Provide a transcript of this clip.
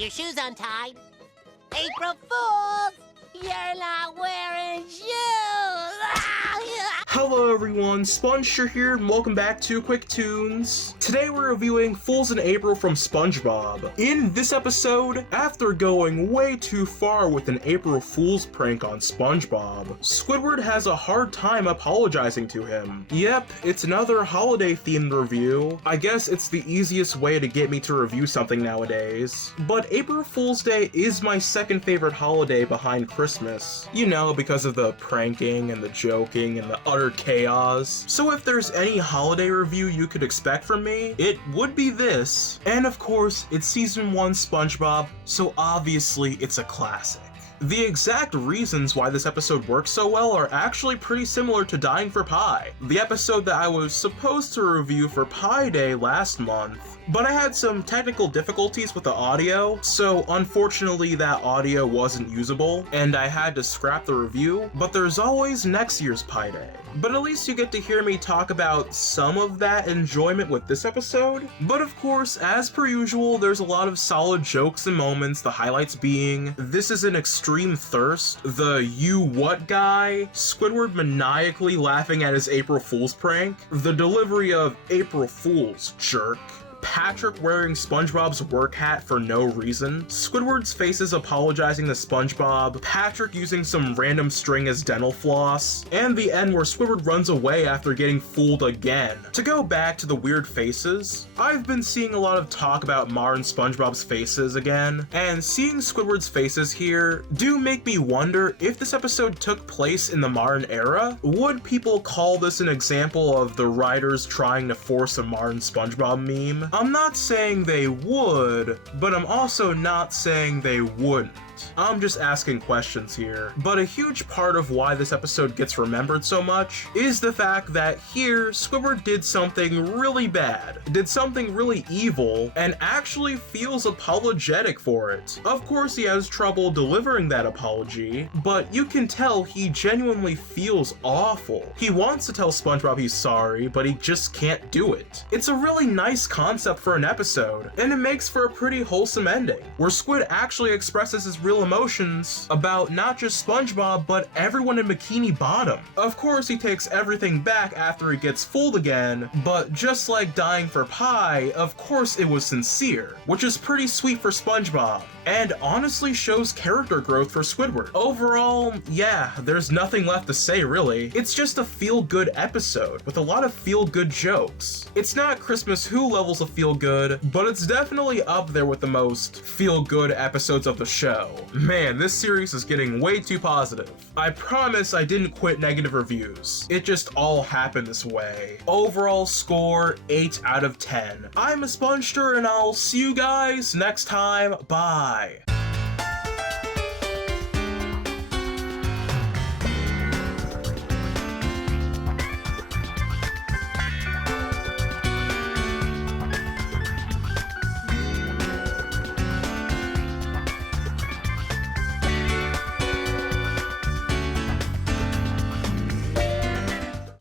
Your shoes untied. April Fools! You're not wearing shoes! Hello everyone, SpongeStur here, and welcome back to QUICKTOONS. Today we're reviewing Fools in April from SpongeBob. In this episode, after going way too far with an April Fool's prank on SpongeBob, Squidward has a hard time apologizing to him. Yep, it's another holiday-themed review. I guess it's the easiest way to get me to review something nowadays. But April Fool's Day is my second favorite holiday behind Christmas. You know, because of the pranking and the joking and the utter chaos. So if there's any holiday review you could expect from me, it would be this. And of course, it's season 1 SpongeBob, so obviously it's a classic. The exact reasons why this episode works so well are actually pretty similar to Dying for Pie, the episode that I was supposed to review for Pie Day last month. But I had some technical difficulties with the audio, so unfortunately that audio wasn't usable, and I had to scrap the review, but there's always next year's Pie Day. But at least you get to hear me talk about some of that enjoyment with this episode. But of course, as per usual, there's a lot of solid jokes and moments, the highlights being, this is an extreme thirst, the you what guy, Squidward maniacally laughing at his April Fool's prank, the delivery of April Fool's jerk, Patrick wearing SpongeBob's work hat for no reason, Squidward's faces apologizing to SpongeBob, Patrick using some random string as dental floss, and the end where Squidward runs away after getting fooled again. To go back to the weird faces, I've been seeing a lot of talk about modern SpongeBob's faces again, and seeing Squidward's faces here do make me wonder if this episode took place in the modern era. Would people call this an example of the writers trying to force a modern SpongeBob meme? I'm not saying they would, but I'm also not saying they wouldn't. I'm just asking questions here. But a huge part of why this episode gets remembered so much is the fact that here, Squidward did something really bad, did something really evil, and actually feels apologetic for it. Of course, he has trouble delivering that apology, but you can tell he genuinely feels awful. He wants to tell SpongeBob he's sorry, but he just can't do it. It's a really nice concept for an episode, and it makes for a pretty wholesome ending, where Squid actually expresses his real emotions about not just SpongeBob, but everyone in Bikini Bottom. Of course, he takes everything back after he gets fooled again, but just like Dying for Pie, of course it was sincere, which is pretty sweet for SpongeBob, and honestly shows character growth for Squidward. Overall, yeah, there's nothing left to say really. It's just a feel-good episode with a lot of feel-good jokes. It's not Christmas Who levels of feel-good, but it's definitely up there with the most feel-good episodes of the show. Man, this series is getting way too positive. I promise I didn't quit negative reviews. It just all happened this way. Overall score, 8 out of 10. I'm a SpongeStur and I'll see you guys next time. Bye.